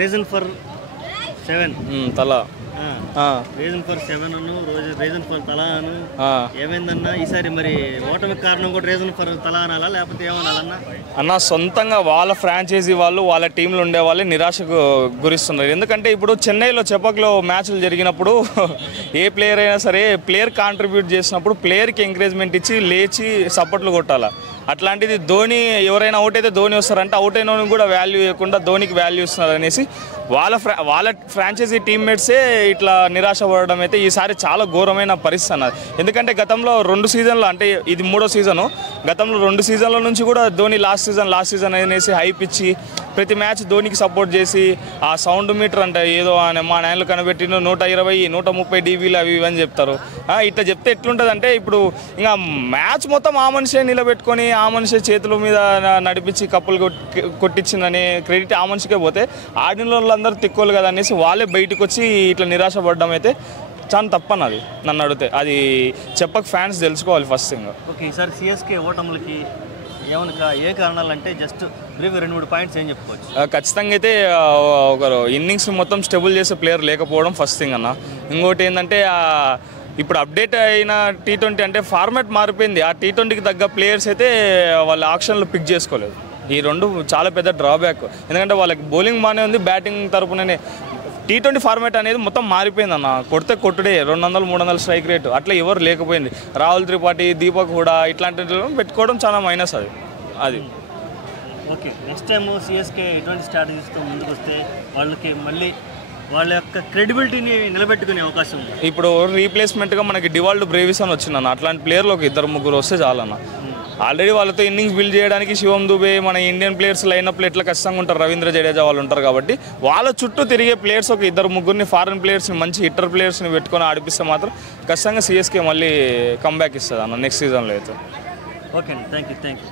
Reason for 7 తలా reason for 7 reason for తలా అను ఏమైందన్నా ఈసారి మరి ఓటమికి కారణం కూడా రీజన్ ఫర్ తలా అనాలా లేకపోతే ఏమనాలన్నా అన్న సొంతంగా వాళ్ళ ఫ్రాంచైజీ వాళ్ళు వాళ్ళ టీంలో ఉండే వాళ్ళే నిరాశకు గురిస్తున్నారు. ఎందుకంటే ఇప్పుడు చెన్నైలో చెపక్లో మ్యాచ్లు జరిగినప్పుడు ఏ ప్లేయర్ అయినా సరే ప్లేయర్ కాంట్రిబ్యూట్ చేసినప్పుడు ప్లేయర్కి ఎంకరేజ్మెంట్ ఇచ్చి లేచి సపోర్ట్లు కొట్టాలి. అట్లాంటిది ధోని ఎవరైనా అవుట్ అయితే ధోని వస్తారంటే అవుట్ అయిన కూడా వాల్యూ ఇవ్వకుండా ధోనికి వాల్యూ ఇస్తున్నారు అనేసి వాళ్ళ ఫ్రాంచైజీ టీమ్మేట్సే ఇట్లా నిరాశ పడడం అయితే ఈసారి చాలా ఘోరమైన పరిస్థితి అన్నది. ఎందుకంటే గతంలో 2 సీజన్లు అంటే ఇది 3వ సీజను, గతంలో 2 సీజన్ల నుంచి కూడా ధోని లాస్ట్ సీజన్ అనేసి హైప్ ఇచ్చి ప్రతి మ్యాచ్ ధోనికి సపోర్ట్ చేసి ఆ సౌండ్ మీటర్ అంటే ఏదో మా నాయనలు కనిపెట్టిన 120 130 డీబీలు అవి ఇవని చెప్తారు. ఇట్లా చెప్తే ఎట్లుంటుంది అంటే ఇప్పుడు ఇంకా మ్యాచ్ మొత్తం ఆ మనిషే నిలబెట్టుకొని ఆ మనిషి చేతుల మీద నడిపించి కప్పులు కొట్టించిందని క్రెడిట్ ఆ మనిషికే పోతే ఆడిన వాళ్ళందరూ తిక్కోలు కదా అనేసి వాళ్ళే బయటకు వచ్చి ఇట్లా నిరాశపడడం అయితే చాలా తప్పన్నది నన్ను అడిగితే. అది చెప్పక ఫ్యాన్స్ తెలుసుకోవాలి ఫస్ట్ థింగ్. ఓకే, ఈసారి సిఎస్కే ఓటములకి ఏ కారణాలు అంటే జస్ట్ 2-3 పాయింట్స్ ఏం చెప్పుకోవచ్చు? ఖచ్చితంగా అయితే ఒకరు ఇన్నింగ్స్ మొత్తం స్టెబుల్ చేసే ప్లేయర్ లేకపోవడం ఫస్ట్ థింగ్ అన్న. ఇంకోటి ఏంటంటే ఇప్పుడు అప్డేట్ అయిన T20 అంటే ఫార్మాట్ మారిపోయింది. ఆ T20కి తగ్గ ప్లేయర్స్ అయితే వాళ్ళ ఆప్షన్లు పిక్ చేసుకోలేదు. ఈ 2 చాలా పెద్ద డ్రాబ్యాక్. ఎందుకంటే వాళ్ళకి బౌలింగ్ బాగానే ఉంది, బ్యాటింగ్ తరపుననే T20 ఫార్మాట్ అనేది మొత్తం మారిపోయింది అన్న. కొడితే కొట్టుడే 200-300 స్ట్రైక్ రేటు అట్లా ఎవరు లేకపోయింది. రాహుల్ త్రిపాఠి, దీపక్ హుడా ఇట్లాంటి పెట్టుకోవడం చాలా మైనస్ అది. ఓకే, నెక్స్ట్ టైం సిఎస్కే ఇటువంటి స్ట్రాటజీస్తో ముందుకు వస్తే వాళ్ళకి మళ్ళీ వాళ్ళ యొక్క క్రెడిబిలిటీని నిలబెట్టుకునే అవకాశం ఉంది. ఇప్పుడు రీప్లేస్మెంట్గా మనకి డివాల్డ్ బ్రేవిస్ అని వచ్చిందన్న. అట్లాంటి ప్లేయర్లు ఒక 2-3 వస్తే చాలన్న. ఆల్రెడీ వాళ్ళతో ఇన్నింగ్స్ బిల్డ్ చేయడానికి శివం దుబే మన ఇండియన్ ప్లేయర్స్ లైనప్లో ఎట్లా ఖచ్చితంగా ఉంటారు, రవీంద్ర జడేజా వాళ్ళు ఉంటారు కాబట్టి వాళ్ళ చుట్టూ తిరిగే ప్లేయర్స్ ఒక 2-3 ఫారెన్ ప్లేయర్స్ని మంచి హిట్టర్ ప్లేయర్స్ని పెట్టుకొని ఆడిపిస్తే మాత్రం ఖచ్చితంగా సిఎస్కే మళ్ళీ కంబ్యాక్ ఇస్తుంది అన్న నెక్స్ట్ సీజన్లో అయితే. ఓకే అండి, థ్యాంక్ యూ.